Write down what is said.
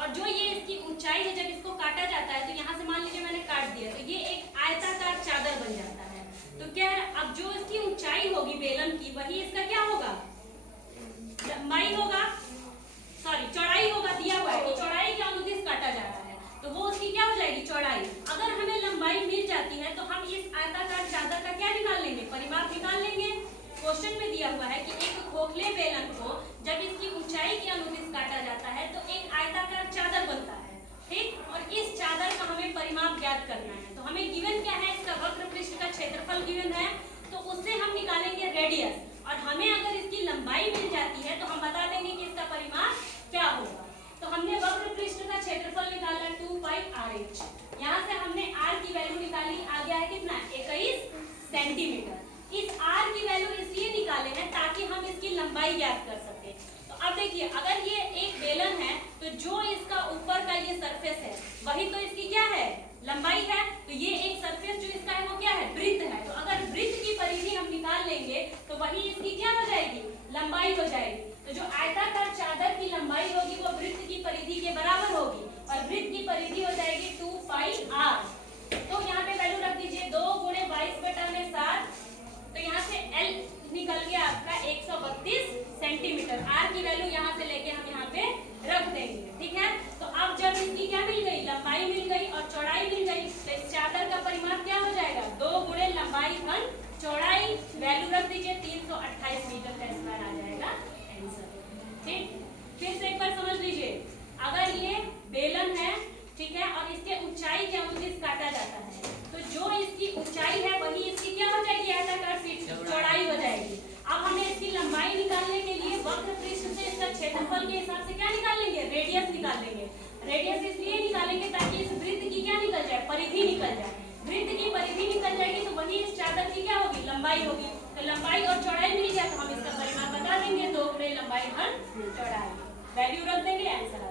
और जो ये इसकी ऊंचाई है, जब इसको काटा जाता है तो यहाँ से मान लीजिए मैंने काट दिया तो ये एक आयताकार चादर बन जाता है। तो क्या है, अब जो इसकी ऊंचाई होगी बेलन की, वही इसका क्या होगा, लंबाई होगा, सॉरी चौड़ाई होगा। दिया हुआ है कि चौड़ाई के अनुदिश काटा जा रहा है, तो वो उसकी क्या हो जाएगी, चौड़ाई। अगर हमें लंबाई मिल जाती है तो हम इस आयताकार चादर का क्या निकाल लेंगे, परिमाप निकाल लेंगे। क्वेश्चन में दिया हुआ है कि एक खोखले बेलन को जब इसकी ऊंचाई के अनुदिश काटा जाता है तो एक आयताकार चादर बनता है, ठीक। और इस चादर का हमें परिमाप ज्ञात करना है। तो हमें गिवन क्या है, इसका वक्र पृष्ठ का क्षेत्रफल गिवन है, तो उससे हम निकालेंगे रेडियस। और हमें अगर इसकी लंबाई मिल जाती है तो हम बता देंगे कि इसका परिमाप क्या होगा। तो हमने वक्र पृष्ठ का क्षेत्रफल निकाला 2πr(h). यहाँ से हमने r की वैल्यू निकाली, आ गया है कितना, 21 सेंटीमीटर। इस r की वैल्यू इसलिए निकाले हैं ताकि हम इसकी लंबाई ज्ञात कर सके। तो अब देखिए, अगर ये एक बेलन है तो जो इसका ऊपर का ये सरफेस है वही तो इसकी क्या है, लंबाई है। तो ये एक सरफेस जो इसका है वो क्या है, वृत्त है। तो अगर वृत्त की परिधि हम निकाल लेंगे तो वही इसकी क्या हो जाएगी, लंबाई हो जाएगी। तो जो आयताकार चादर की लंबाई होगी वो वृत्त की परिधि के बराबर होगी, और वृत्त की परिधि हो जाएगी 2πr। तो यहाँ पे वैल्यू रख दीजिए, 2 × 22/7। तो यहाँ से L निकल गया आपका 132 सेंटीमीटर। R की वैल्यू यहाँ से लेके हम यहाँ पे रख देंगे, ठीक है। तो अब जब इसकी क्या मिल गई, लंबाई मिल गई और चौड़ाई मिल गई, तो इस चादर का परिमाप क्या हो जाएगा, 2 × लंबाई घन चौड़ाई। वैल्यू रख दीजिए, 328 मीटर का स्क्वायर आ जाएगा आंसर, ठीक। फिर से एक बार समझ लीजिए, अगर ये बेलन है, ठीक है, और इसके ऊंचाई के अनुदिश काटा जाता है, तो जो इसकी ऊंचाई है वही इसकी क्या हो जाएगी, आयताकार चौड़ाई हो जाएगी। अब हमें इसकी लंबाई निकालने के लिए वक्र पृष्ठ से इसका क्षेत्रफल के हिसाब से क्या निकाल लेंगे, रेडियस निकाल लेंगे। रेडियस इसलिए निकालेंगे ताकि इस वृत्त की क्या निकल जाए, परिधि निकल जाए। वृत्त की परिधि निकल जाएगी तो वही इस चादर की क्या होगी, लंबाई होगी। तो लंबाई और चौड़ाई मिल गया तो हम इसका परिमाप बता देंगे, 2 × लंबाई घन चौड़ाई। वैल्यू रख देंगे, आंसर